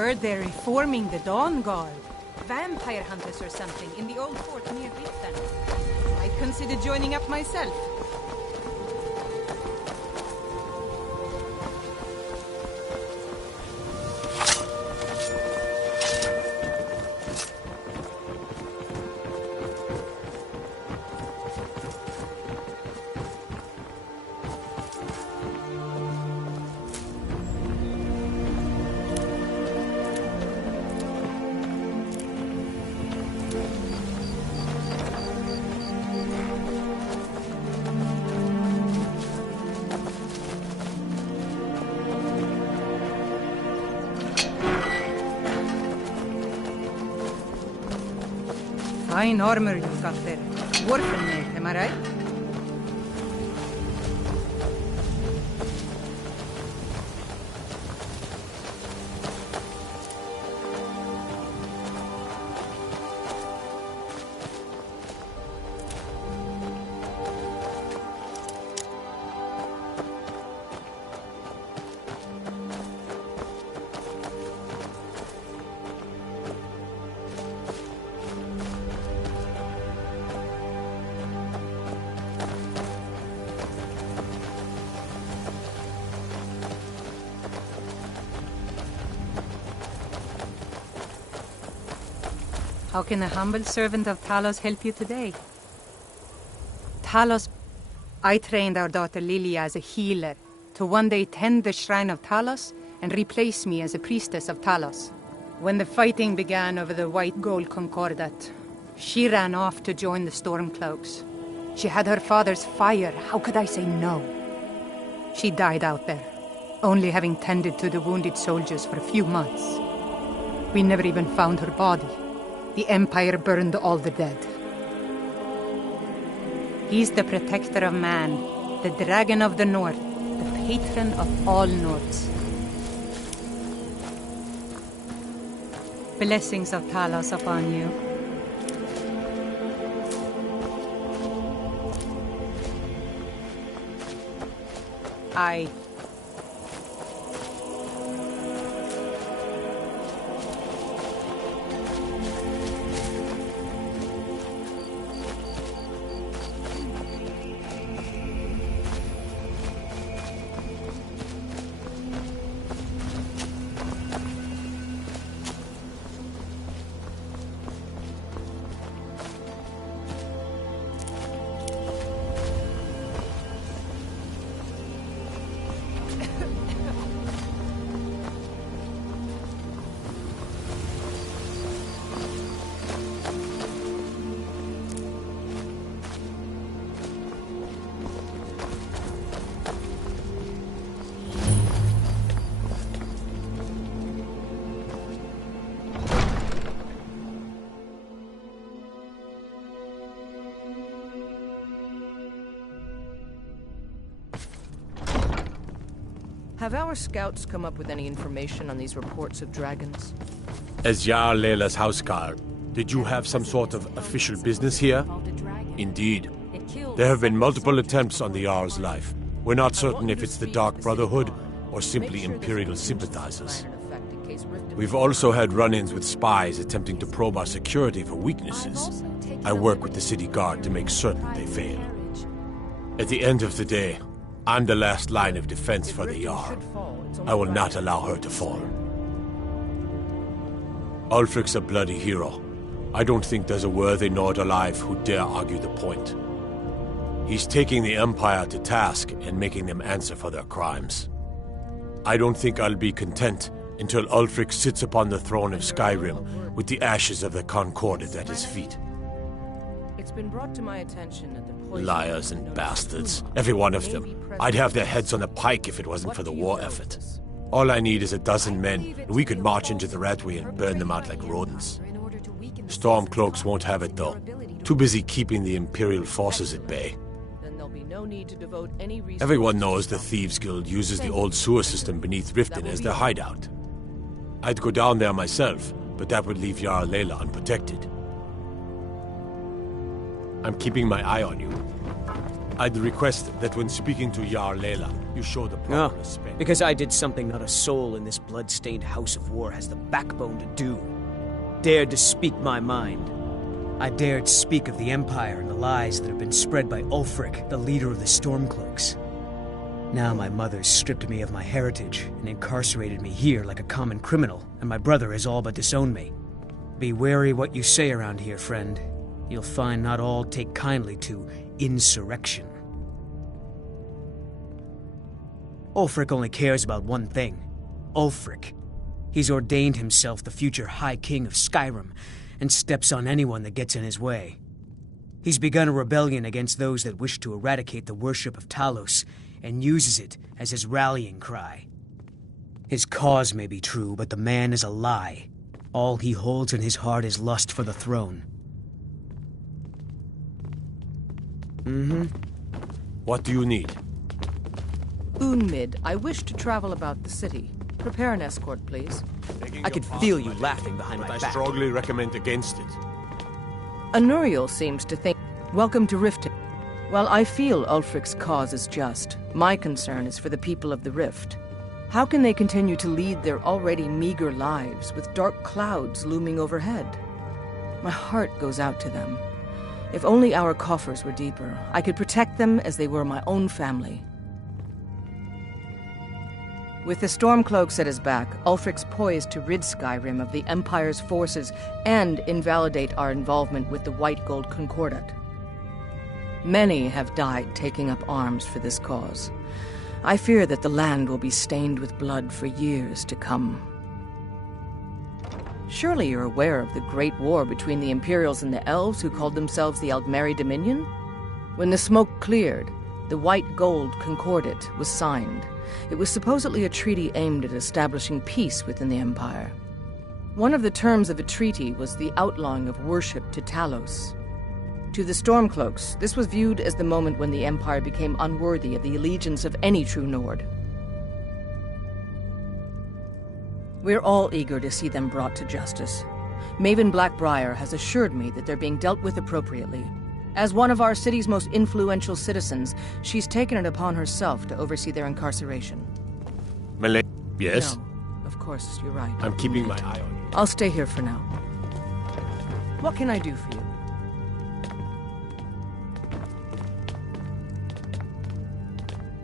Heard they're reforming the Dawn Guard. Vampire hunters or something in the old fort near Riften. I'd consider joining up myself. Fine armor you've got there. Warfare made, am I right? How can a humble servant of Talos help you today? Talos... I trained our daughter Lilia as a healer to one day tend the shrine of Talos and replace me as a priestess of Talos. When the fighting began over the white gold concordat, she ran off to join the Stormcloaks. She had her father's fire. How could I say no? She died out there, only having tended to the wounded soldiers for a few months. We never even found her body. The Empire burned all the dead. He's the protector of man, the dragon of the North, the patron of all Nords. Blessings of Talos upon you. I... Have our scouts come up with any information on these reports of dragons? As Jarl Leila's houseguard, did you have some sort of official business here? Indeed. There have been multiple attempts on the Jarl's life. We're not certain if it's the Dark Brotherhood or simply Imperial sympathizers. We've also had run-ins with spies attempting to probe our security for weaknesses. I work with the city guard to make certain they fail. At the end of the day, I'm the last line of defense for the Jarl. I will not allow her to fall. Ulfric's a bloody hero. I don't think there's a worthy Nord alive who dare argue the point. He's taking the Empire to task and making them answer for their crimes. I don't think I'll be content until Ulfric sits upon the throne of Skyrim with the ashes of the Concordat at his feet. It's been brought to my attention that the Liars and bastards. Every one of them. I'd have their heads on a pike if it wasn't for the war effort. All I need is a dozen men, and we could march into the Ratway and burn them out like rodents. Stormcloaks won't have it, though. Too busy keeping the Imperial forces at bay. Everyone knows the Thieves Guild uses the old sewer system beneath Riften as their hideout. I'd go down there myself, but that would leave Jarl Leila unprotected. I'm keeping my eye on you. I'd request that when speaking to Jarl Layla, you show the proper respect. Because I did something not a soul in this blood-stained house of war has the backbone to do. Dared to speak my mind. I dared speak of the Empire and the lies that have been spread by Ulfric, the leader of the Stormcloaks. Now my mother's stripped me of my heritage and incarcerated me here like a common criminal, and my brother has all but disowned me. Be wary what you say around here, friend. You'll find not all take kindly to insurrection. Ulfric only cares about one thing. Ulfric. He's ordained himself the future High King of Skyrim, and steps on anyone that gets in his way. He's begun a rebellion against those that wish to eradicate the worship of Talos, and uses it as his rallying cry. His cause may be true, but the man is a lie. All he holds in his heart is lust for the throne. What do you need? Unmid, I wish to travel about the city. Prepare an escort, please. I could feel you laughing behind my I back. strongly recommend against it. Anuriel seems to think... Welcome to Riften. While I feel Ulfric's cause is just, my concern is for the people of the Rift. How can they continue to lead their already meager lives with dark clouds looming overhead? My heart goes out to them. If only our coffers were deeper, I could protect them as they were my own family. With the Stormcloaks at his back, Ulfric's poised to rid Skyrim of the Empire's forces and invalidate our involvement with the White Gold Concordat. Many have died taking up arms for this cause. I fear that the land will be stained with blood for years to come. Surely you're aware of the Great War between the Imperials and the Elves who called themselves the Aldmeri Dominion? When the smoke cleared, the White Gold Concordat was signed. It was supposedly a treaty aimed at establishing peace within the Empire. One of the terms of a treaty was the outlawing of worship to Talos. To the Stormcloaks, this was viewed as the moment when the Empire became unworthy of the allegiance of any true Nord. We're all eager to see them brought to justice. Maven Blackbriar has assured me that they're being dealt with appropriately. As one of our city's most influential citizens, she's taken it upon herself to oversee their incarceration. Malay, yes? No, of course, you're right. I'm keeping my eye on you. I'll stay here for now. What can I do for you?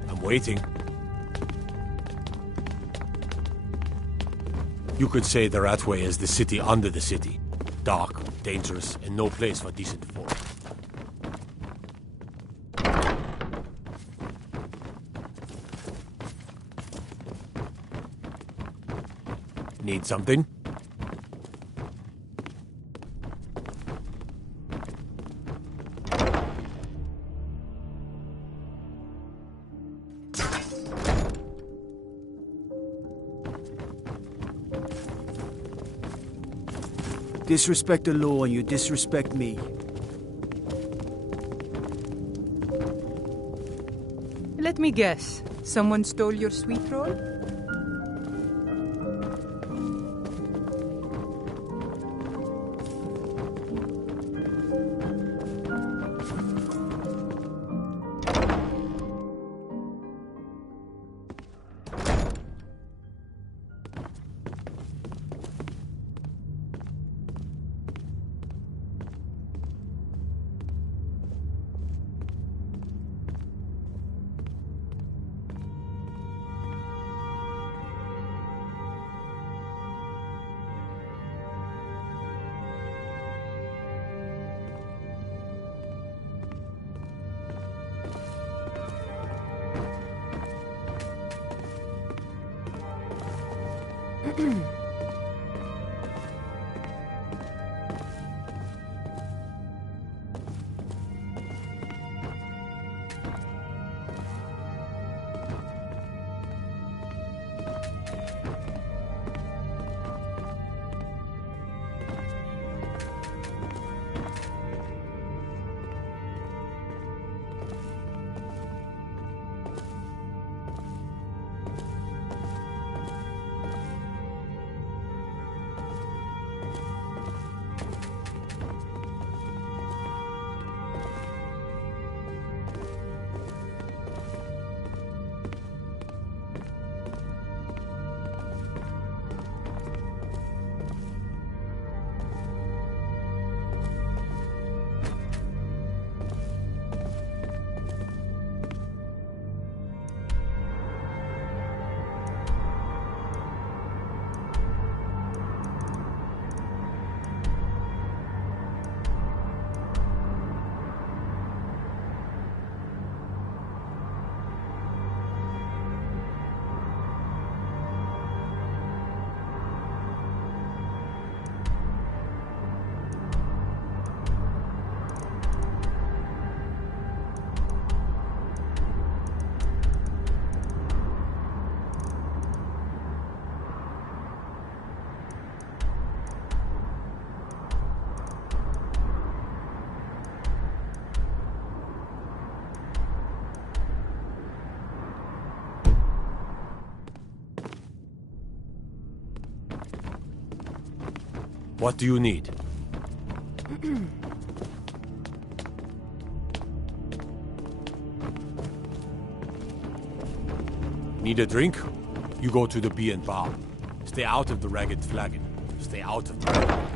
I'm waiting. You could say the Ratway is the city under the city. Dark, dangerous, and no place for decent folk. Need something? Disrespect the law and you disrespect me. Let me guess. Someone stole your sweet roll? What do you need? Need a drink? You go to the B&B bar. Stay out of the Ragged Flagon. Stay out of the...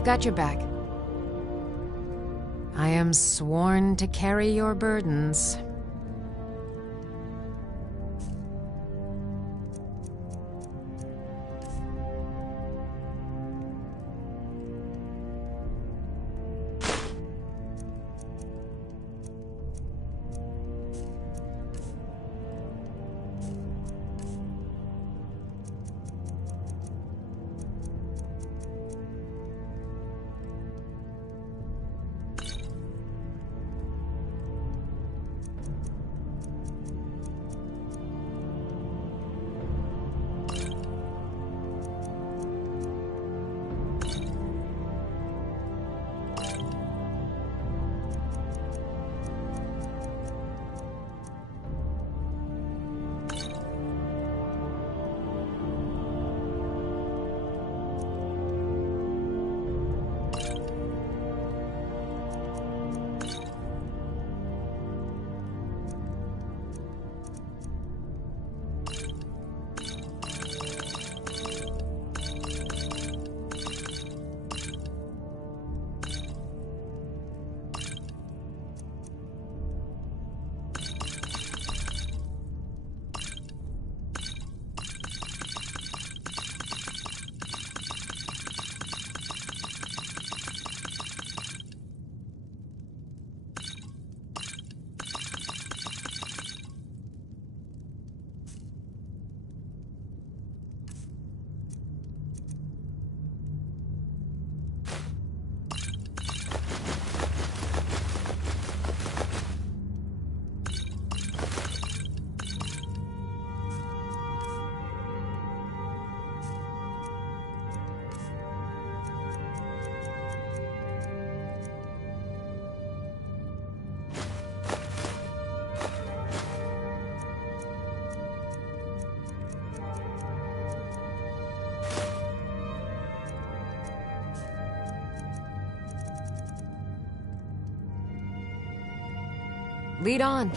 I've got your back. I am sworn to carry your burdens. Lead on.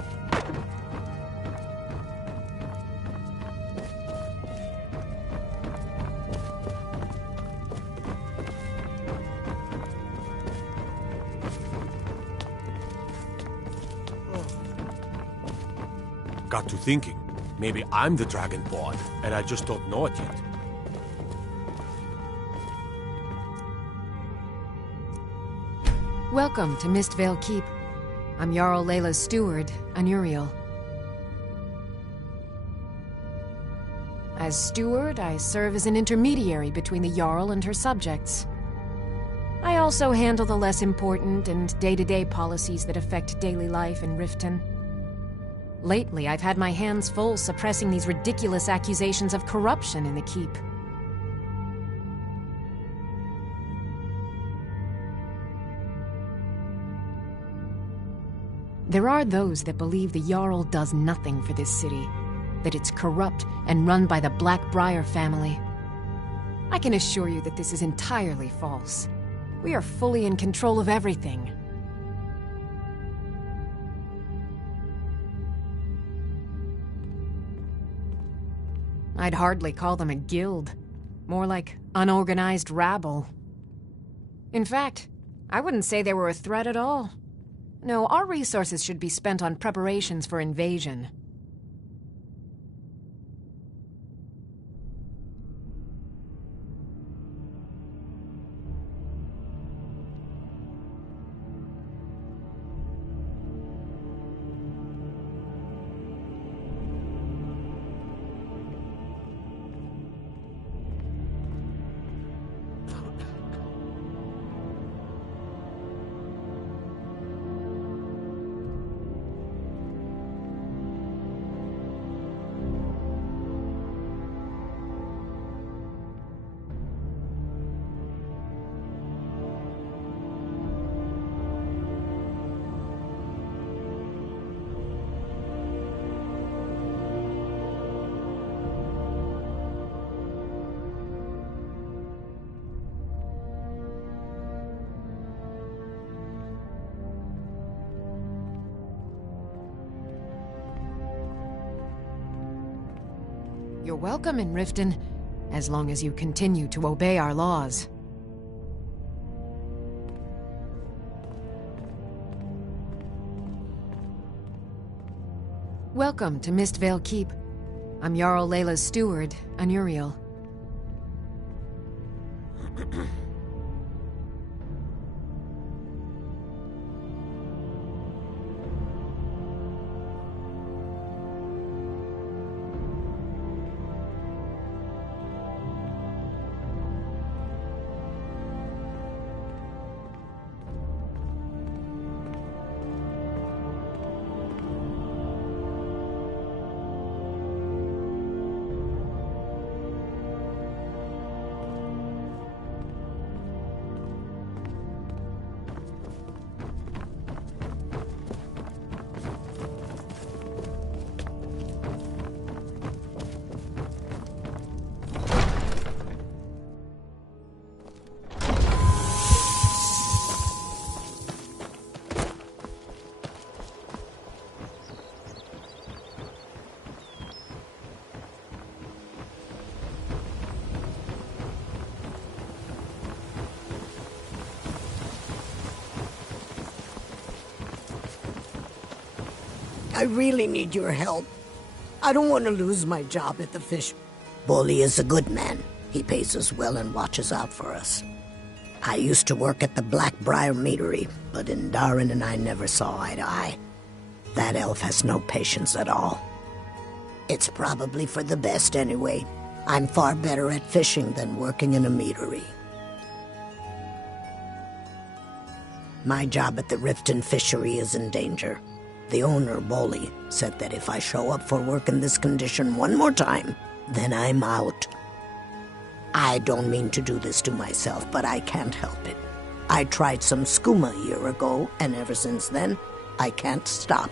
Got to thinking. Maybe I'm the Dragonborn, and I just don't know it yet. Welcome to Mistvale Keep. I'm Jarl Layla's steward, Anuriel. As steward, I serve as an intermediary between the Jarl and her subjects. I also handle the less important and day-to-day policies that affect daily life in Riften. Lately, I've had my hands full suppressing these ridiculous accusations of corruption in the Keep. There are those that believe the Jarl does nothing for this city, that it's corrupt and run by the Blackbriar family. I can assure you that this is entirely false. We are fully in control of everything. I'd hardly call them a guild, more like unorganized rabble. In fact, I wouldn't say they were a threat at all. No, our resources should be spent on preparations for invasion. You're welcome in Riften, as long as you continue to obey our laws. Welcome to Mistvale Keep. I'm Jarl Layla's steward, Anuriel. I really need your help. I don't want to lose my job at the fish. Bully is a good man. He pays us well and watches out for us. I used to work at the Blackbriar Meadery, but Indarin and I never saw eye to eye. That elf has no patience at all. It's probably for the best anyway. I'm far better at fishing than working in a meadery. My job at the Riften Fishery is in danger. The owner, Bolly, said that if I show up for work in this condition one more time, then I'm out. I don't mean to do this to myself, but I can't help it. I tried some skooma a year ago, and ever since then, I can't stop.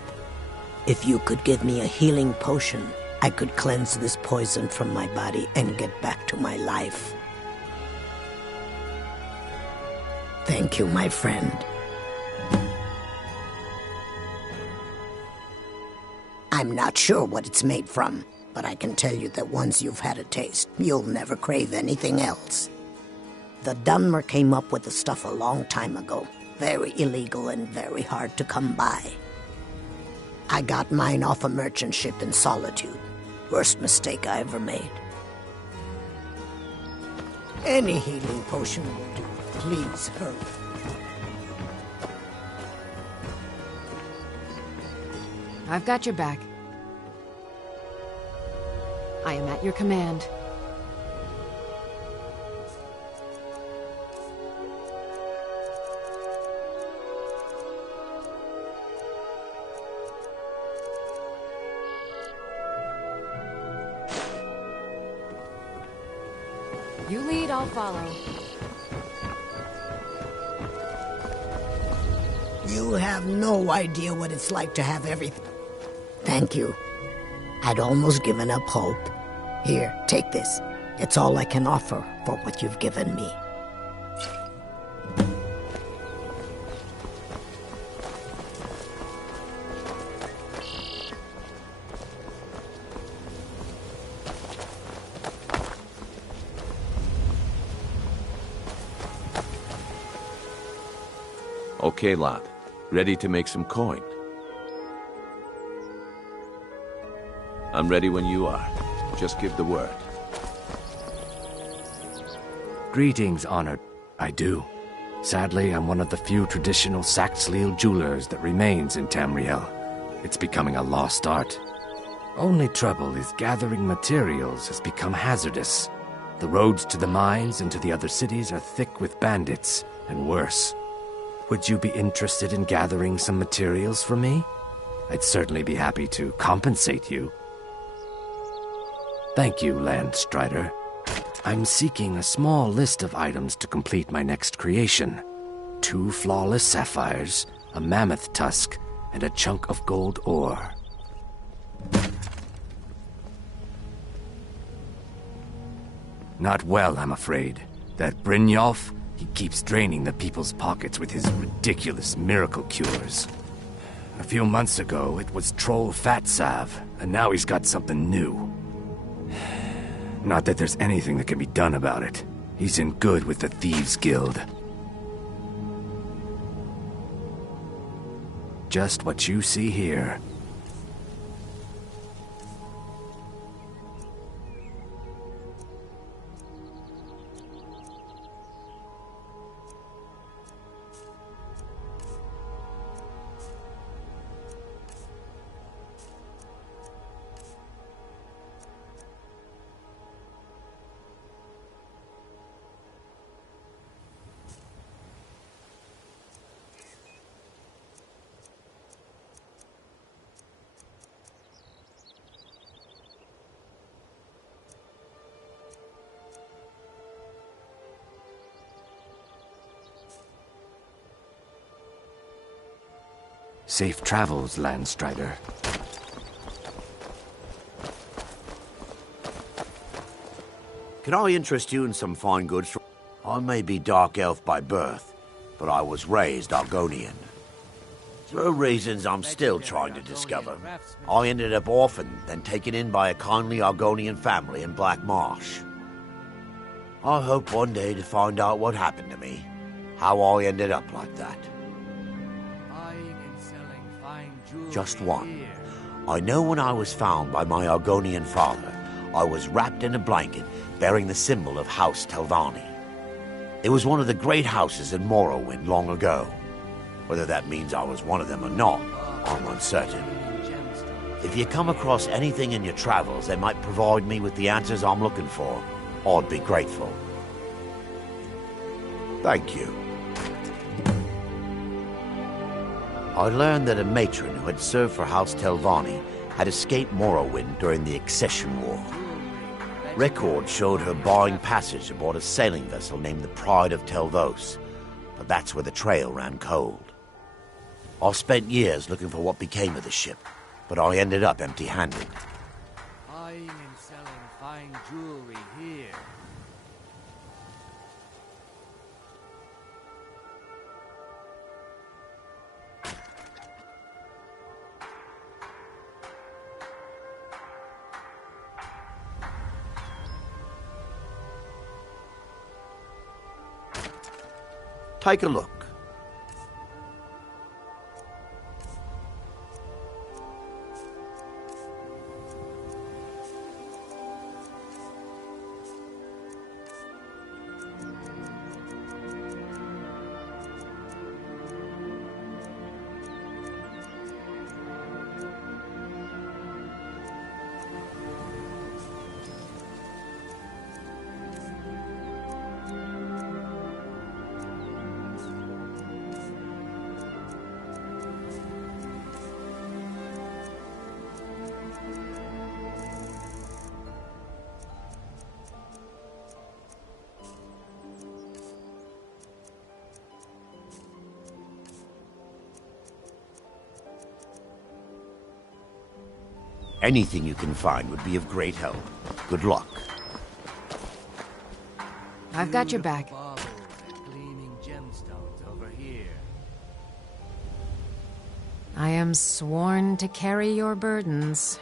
If you could give me a healing potion, I could cleanse this poison from my body and get back to my life. Thank you, my friend. I'm not sure what it's made from, but I can tell you that once you've had a taste, you'll never crave anything else. The Dunmer came up with the stuff a long time ago. Very illegal and very hard to come by. I got mine off a merchant ship in Solitude. Worst mistake I ever made. Any healing potion will do. Please hurry. I've got your back. I am at your command. You lead, I'll follow. You have no idea what it's like to have everything. Thank you. I'd almost given up hope. Here, take this. It's all I can offer for what you've given me. Okay, lad. Ready to make some coin? I'm ready when you are. Just give the word. Greetings, honored. I do. Sadly, I'm one of the few traditional Saxhleel jewelers that remains in Tamriel. It's becoming a lost art. Only trouble is gathering materials has become hazardous. The roads to the mines and to the other cities are thick with bandits, and worse. Would you be interested in gathering some materials for me? I'd certainly be happy to compensate you. Thank you, Landstrider. I'm seeking a small list of items to complete my next creation. 2 flawless sapphires, a mammoth tusk, and a chunk of gold ore. Not well, I'm afraid. That Brynjolf, he keeps draining the people's pockets with his ridiculous miracle cures. A few months ago, it was Troll Fatsav, and now he's got something new. Not that there's anything that can be done about it. He's in good with the Thieves' Guild. Just what you see here. Safe travels, Landstrider. Can I interest you in some fine goods? I may be Dark Elf by birth, but I was raised Argonian. For reasons I'm still trying to discover, I ended up orphaned, then taken in by a kindly Argonian family in Black Marsh. I hope one day to find out what happened to me, how I ended up like that. Just one. I know when I was found by my Argonian father, I was wrapped in a blanket bearing the symbol of House Telvanni. It was one of the great houses in Morrowind long ago. Whether that means I was one of them or not, I'm uncertain. If you come across anything in your travels that might provide me with the answers I'm looking for, I'd be grateful. Thank you. I learned that a matron who had served for House Telvanni had escaped Morrowind during the Accession War. Records showed her barring passage aboard a sailing vessel named the Pride of Telvos, but that's where the trail ran cold. I spent years looking for what became of the ship, but I ended up empty-handed. Buying and selling fine jewelry here. Take a look. Anything you can find would be of great help. Good luck. I've got your back. Baubles and gleaming gemstones over here. I am sworn to carry your burdens.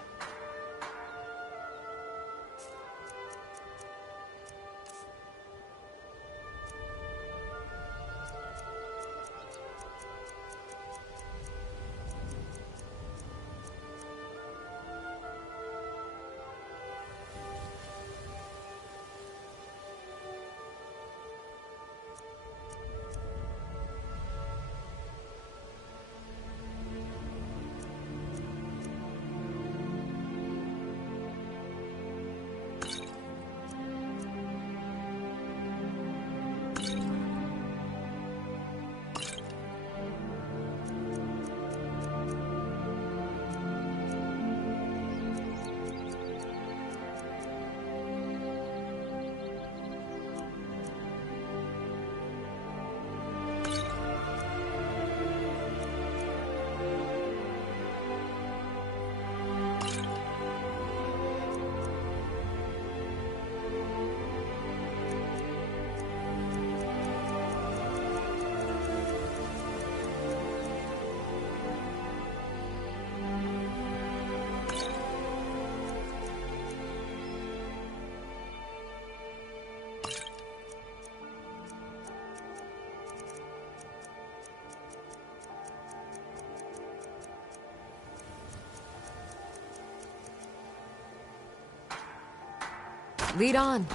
Lead on.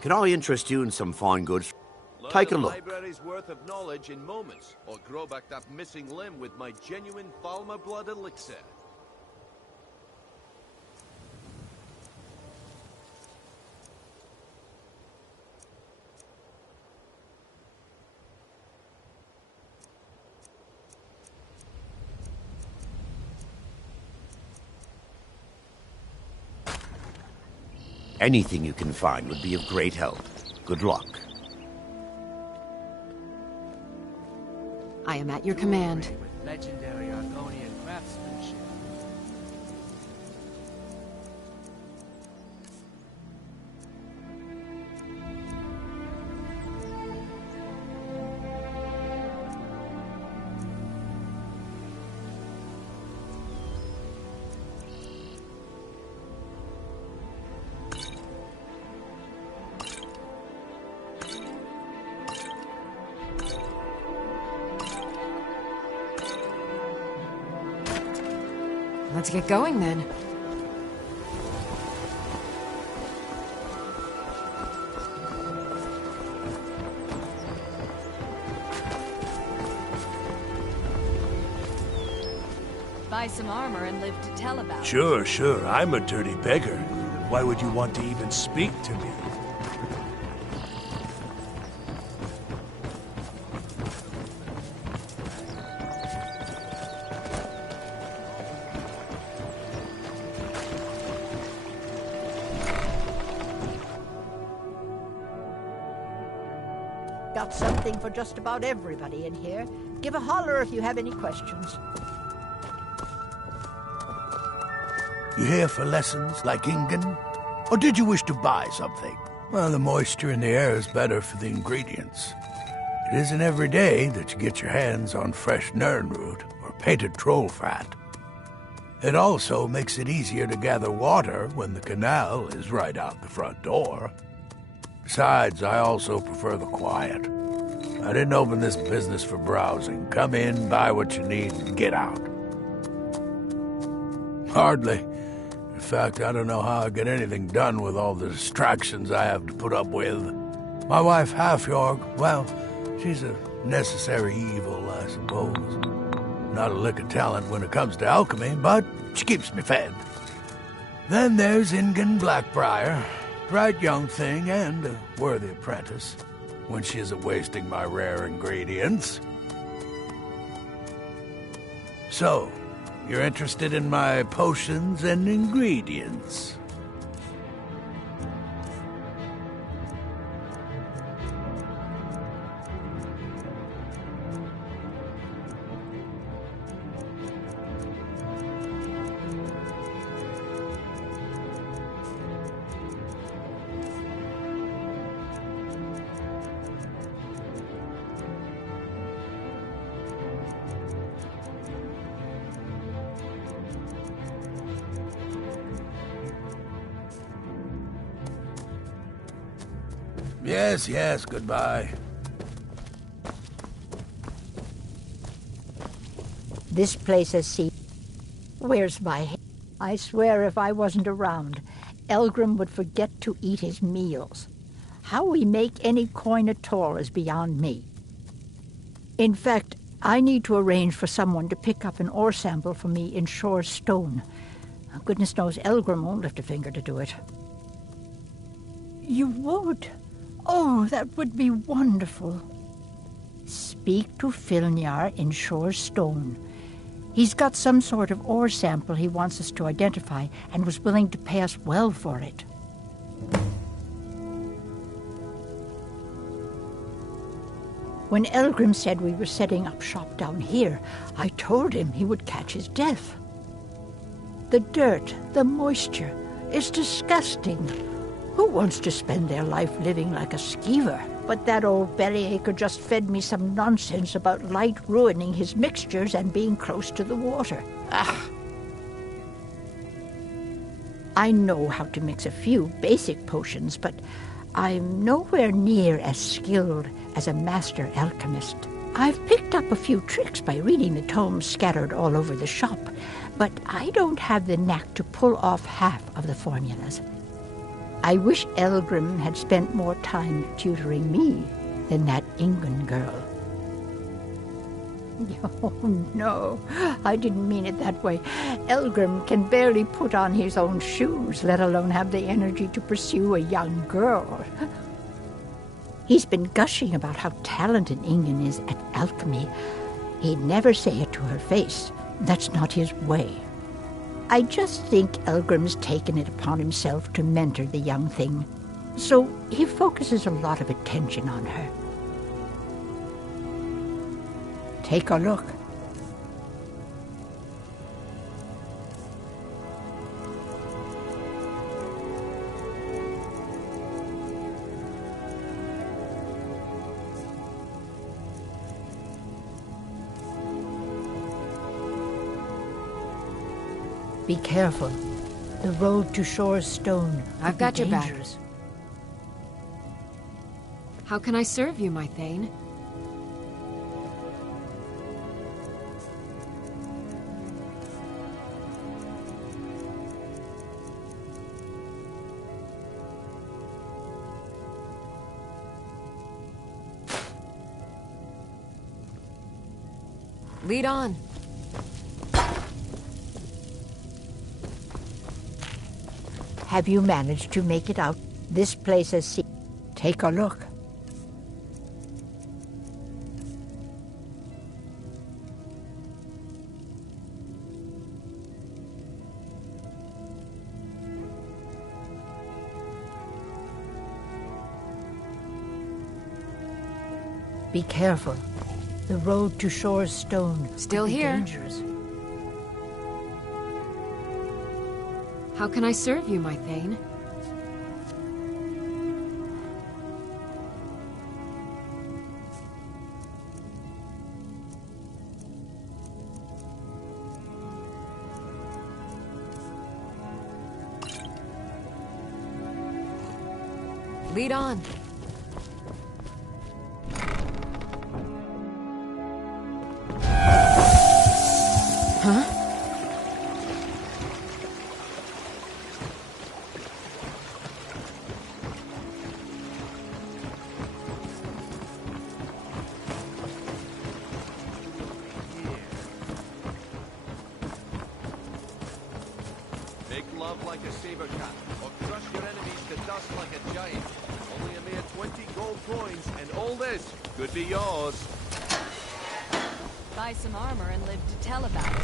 Can I interest you in some fine goods? Take a look. Library's worth of knowledge in moments, or grow back that missing limb with my genuine Falmer blood elixir. Anything you can find would be of great help. Good luck. I am at your command. With legendary Argonian craftsmanship. Let's get going then. Buy some armor and live to tell about it. Sure. I'm a dirty beggar. Why would you want to even speak to me? Got something for just about everybody in here. Give a holler if you have any questions. You here for lessons like Ingen? Or did you wish to buy something? Well, the moisture in the air is better for the ingredients. It isn't every day that you get your hands on fresh nernroot or painted troll fat. It also makes it easier to gather water when the canal is right out the front door. Besides, I also prefer the quiet. I didn't open this business for browsing. Come in, buy what you need, and get out. Hardly. In fact, I don't know how I get anything done with all the distractions I have to put up with. My wife, Halfjorg, well, she's a necessary evil, I suppose. Not a lick of talent when it comes to alchemy, but she keeps me fed. Then there's Ingen Blackbriar. Bright young thing and a worthy apprentice, when she isn't wasting my rare ingredients. So, you're interested in my potions and ingredients? Yes, goodbye. This place has seen... Where's my head? I swear if I wasn't around, Elgrim would forget to eat his meals. How we make any coin at all is beyond me. In fact, I need to arrange for someone to pick up an ore sample for me in Shore's stone. Goodness knows Elgrim won't lift a finger to do it. You would? Oh, that would be wonderful. Speak to Filnyar in Shore's stone. He's got some sort of ore sample he wants us to identify and was willing to pay us well for it. When Elgrim said we were setting up shop down here, I told him he would catch his death. The dirt, the moisture, is disgusting. Who wants to spend their life living like a skeever? But that old bellyacre just fed me some nonsense about light ruining his mixtures and being close to the water. Ah! I know how to mix a few basic potions, but I'm nowhere near as skilled as a master alchemist. I've picked up a few tricks by reading the tomes scattered all over the shop, but I don't have the knack to pull off half of the formulas. I wish Elgrim had spent more time tutoring me than that Ingen girl. Oh, no, I didn't mean it that way. Elgrim can barely put on his own shoes, let alone have the energy to pursue a young girl. He's been gushing about how talented Ingen is at alchemy. He'd never say it to her face. That's not his way. I just think Elgrim's taken it upon himself to mentor the young thing, so he focuses a lot of attention on her. Take a look. Be careful. The road to Shore's Stone. I've got your back. How can I serve you, my Thane? Lead on. Have you managed to make it out? This place is secret. Take a look. Be careful. The road to Shore's Stone. Still here. Dangerous. How can I serve you, my Thane? Lead on. Huh? Make love like a saber cat, or crush your enemies to dust like a giant. Only a mere 20 gold coins, and all this could be yours. Buy some armor and live to tell about it.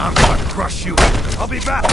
I'm gonna crush you. I'll be back.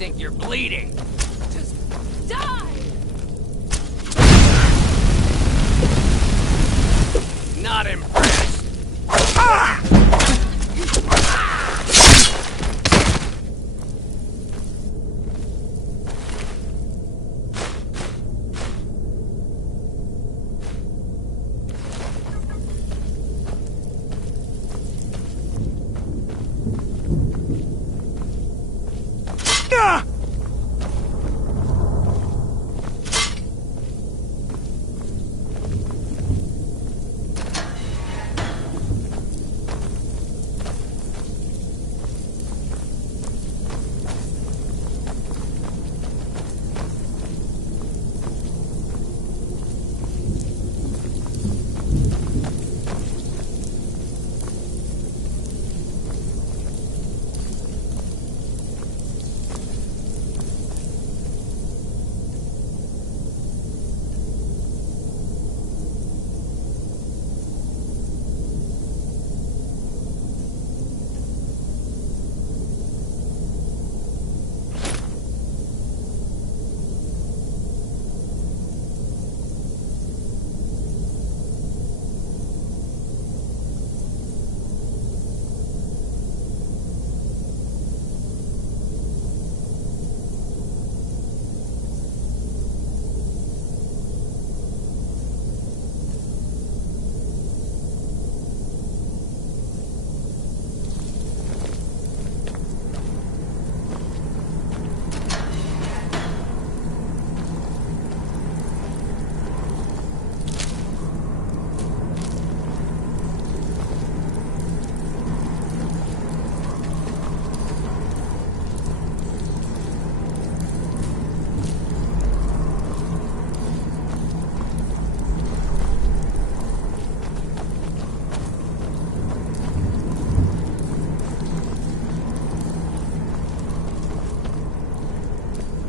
think you're bleeding. Just die! Not impressed.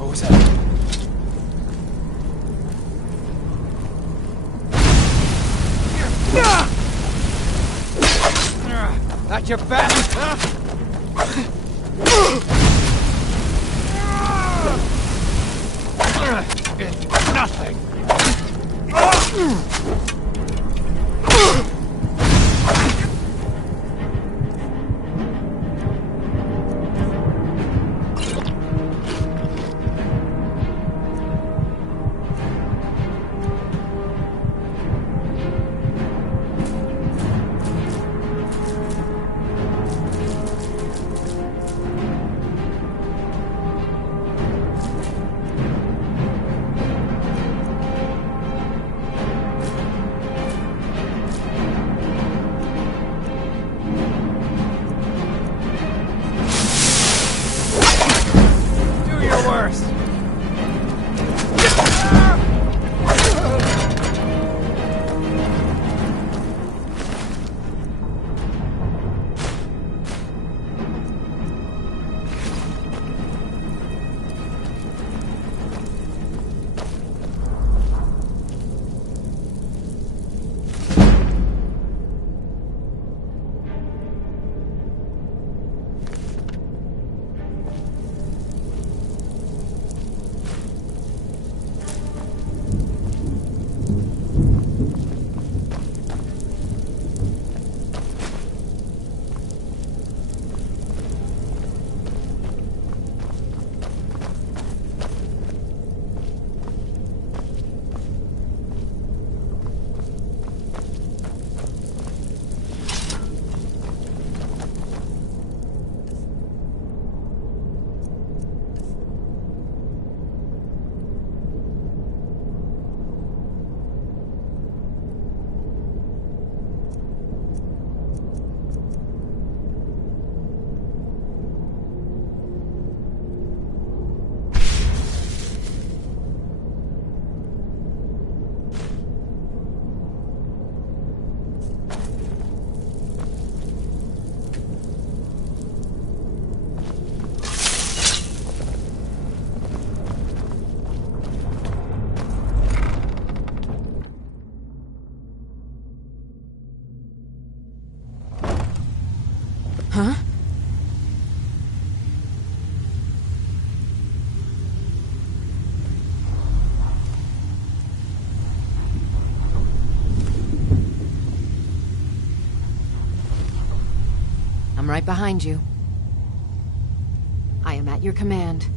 What was that? Got your back, huh? It's nothing. right behind you. I am at your command.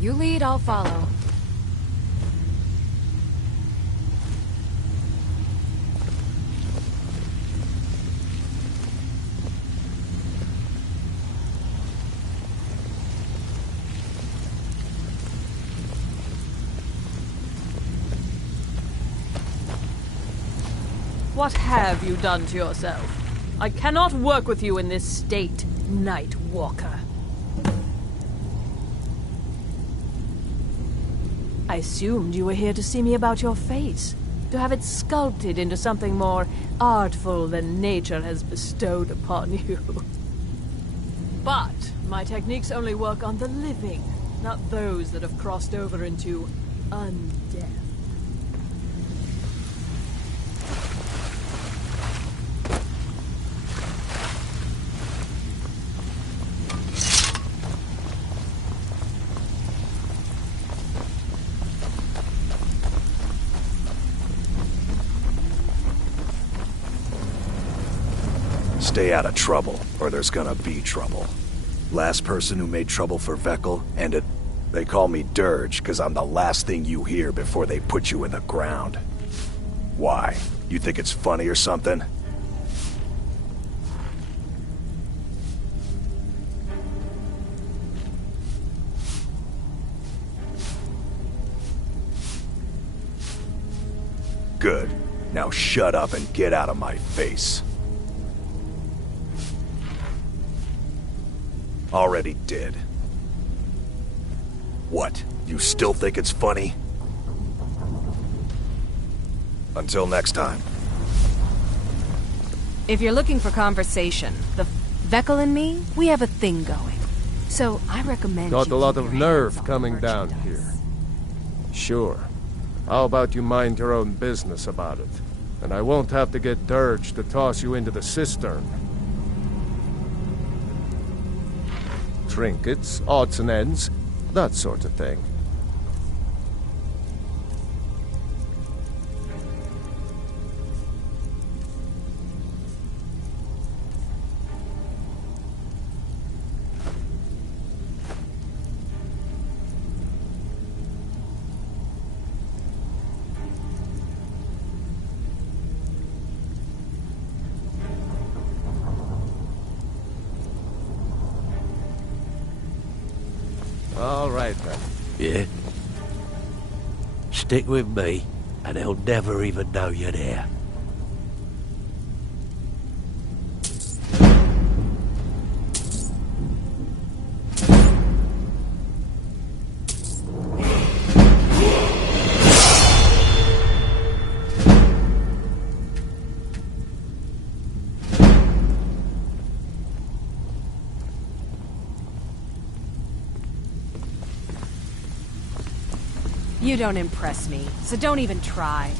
You lead, I'll follow. What have you done to yourself? I cannot work with you in this state, Night Walker. I assumed you were here to see me about your face, to have it sculpted into something more artful than nature has bestowed upon you. But my techniques only work on the living, not those that have crossed over into undeath. Stay out of trouble, or there's gonna be trouble. Last person who made trouble for Vekkel ended. They call me Dirge, because I'm the last thing you hear before they put you in the ground. Why? You think it's funny or something? Good. Now shut up and get out of my face. Already did. What? You still think it's funny? Until next time. If you're looking for conversation, the Vekkel and me, we have a thing going. So I recommend Got you a lot keep of your nerve hands on coming down merchandise. here. Sure. How about you mind your own business about it? And I won't have to get Dirge to toss you into the cistern. Trinkets, odds and ends, that sort of thing. All right, then. Yeah? Stick with me, and they'll never even know you're there. You don't impress me, so don't even try.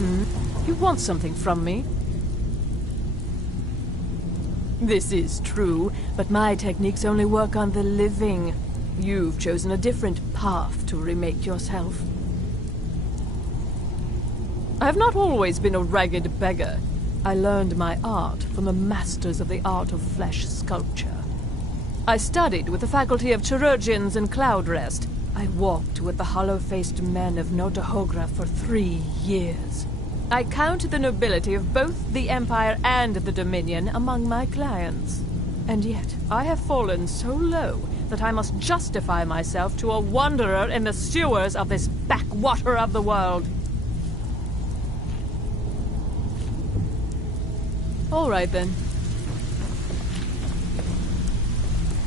You want something from me? This is true, but my techniques only work on the living. You've chosen a different path to remake yourself. I have not always been a ragged beggar. I learned my art from the masters of the art of flesh sculpture. I studied with the faculty of chirurgeons and cloud rest. I walked with the hollow-faced men of Notahogra for 3 years. I count the nobility of both the Empire and the Dominion among my clients. And yet, I have fallen so low that I must justify myself to a wanderer in the sewers of this backwater of the world. All right, then.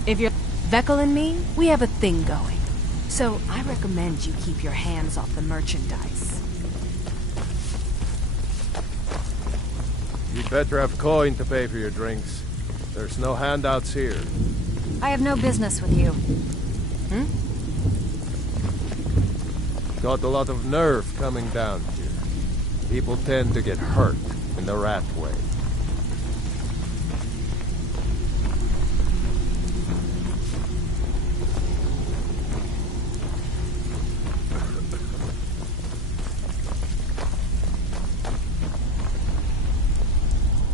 If you're Vekel and me, we have a thing going. So I recommend you keep your hands off the merchandise. You'd better have coin to pay for your drinks. There's no handouts here. I have no business with you. Got a lot of nerve coming down here. People tend to get hurt in the rat way.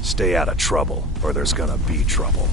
Stay out of trouble, or there's gonna be trouble.